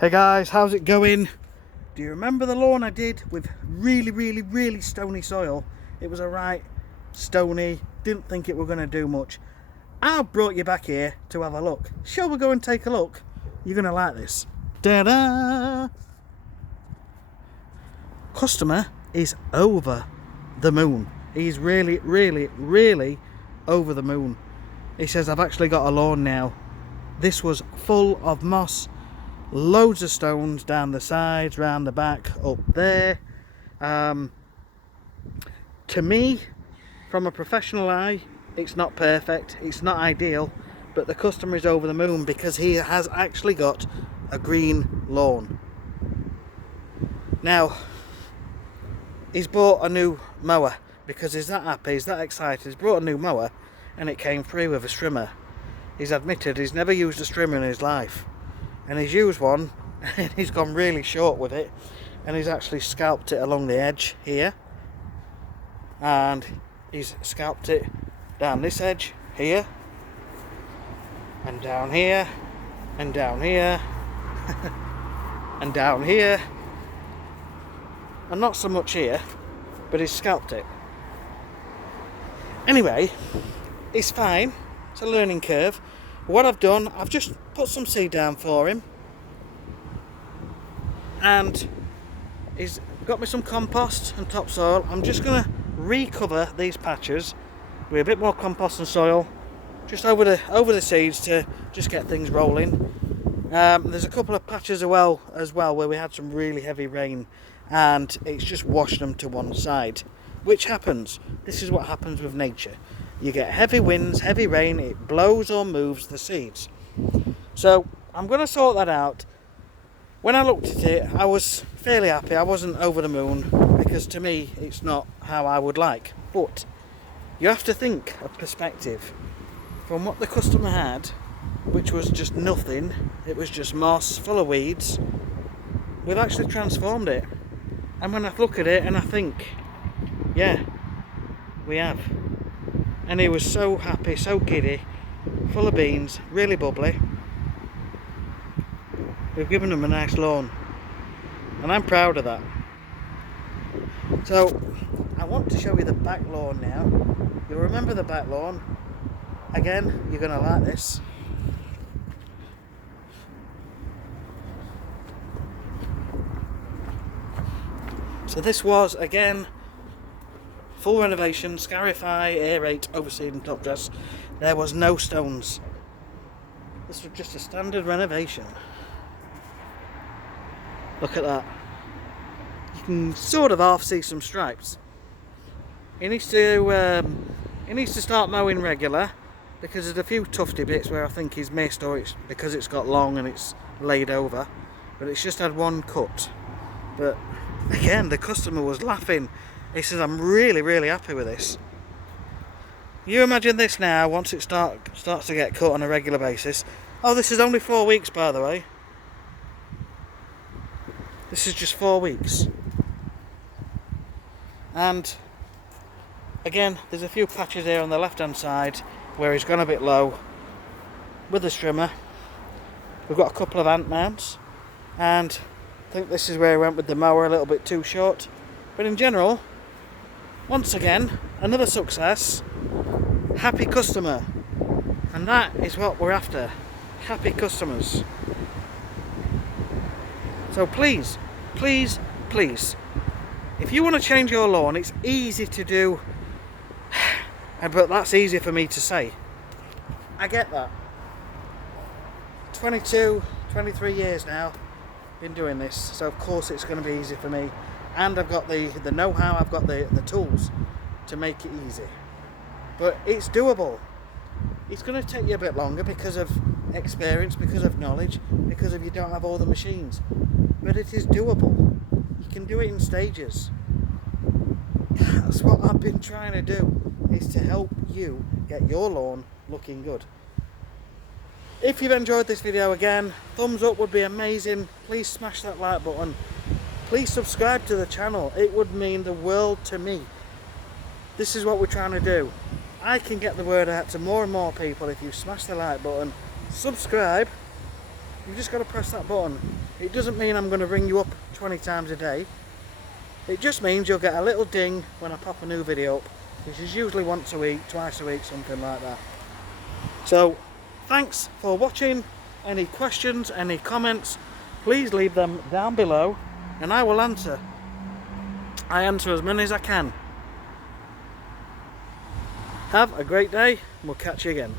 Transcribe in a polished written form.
Hey guys, how's it going? Do you remember the lawn I did with really stony soil? It was alright, stony, didn't think it were going to do much. I've brought you back here to have a look. Shall we go and take a look? You're going to like this. Ta-da! Customer is over the moon. He's really over the moon. He says, I've actually got a lawn now. This was full of moss. Loads of stones down the sides, round the back, up there. To me, from a professional eye, it's not perfect, it's not ideal, but the customer is over the moon because he has actually got a green lawn. Now, he's bought a new mower because he's that happy, he's that excited. He's brought a new mower and it came free with a strimmer. He's admitted he's never used a strimmer in his life. And he's used one and he's gone really short with it, and he's actually scalped it along the edge here, and he's scalped it down this edge here, and down here, and down here, and down here, and not so much here, but he's scalped it. Anyway, it's fine, it's a learning curve. What I've done, I've just put some seed down for him, and he's got me some compost and topsoil. I'm just going to recover these patches with a bit more compost and soil just over the seeds to just get things rolling. There's a couple of patches as well where we had some really heavy rain and it's just washed them to one side, which happens. This is what happens with nature. You get heavy winds, heavy rain, it blows or moves the seeds. So I'm going to sort that out. When I looked at it, I was fairly happy. I wasn't over the moon because to me it's not how I would like. But you have to think of perspective. From what the customer had, which was just nothing, it was just moss full of weeds, we've actually transformed it. And when I look at it and I think, yeah, we have. And he was so happy, so giddy, full of beans, really bubbly. We've given him a nice lawn, and I'm proud of that. So I want to show you the back lawn now. You'll remember the back lawn. Again, you're going to like this. So this was, again, full renovation, scarify, aerate, overseed and top dress. There was no stones. This was just a standard renovation. Look at that. You can sort of half see some stripes. He needs to start mowing regular because there's a few tufty bits where I think he's missed, or it's because it's got long and it's laid over. But it's just had one cut. But again, the customer was laughing. He says, I'm really happy with this. You imagine this now, once it starts to get cut on a regular basis. Oh, this is only 4 weeks, by the way. This is just 4 weeks. And again, there's a few patches here on the left hand side where he's gone a bit low with the strimmer. We've got a couple of ant mounds, and I think this is where he went with the mower a little bit too short. But in general, once again, another success. Happy customer. And that is what we're after. Happy customers. So please, if you want to change your lawn, it's easy to do, but that's easier for me to say. I get that. 22, 23 years now, been doing this, so of course it's going to be easy for me. And I've got the know-how, I've got the tools to make it easy. But it's doable. It's going to take you a bit longer because of experience, because of knowledge, because of you don't have all the machines. But it is doable. You can do it in stages. That's what I've been trying to do, is to help you get your lawn looking good. If you've enjoyed this video, again, thumbs up would be amazing. Please smash that like button. Please subscribe to the channel. It would mean the world to me. This is what we're trying to do. I can get the word out to more and more people if you smash the like button, subscribe, You've just got to press that button. It doesn't mean I'm going to ring you up 20 times a day. It just means you'll get a little ding when I pop a new video up, which is usually once a week, twice a week, something like that. So, thanks for watching. Any questions, any comments, please leave them down below and I will answer. I answer as many as I can. Have a great day and we'll catch you again.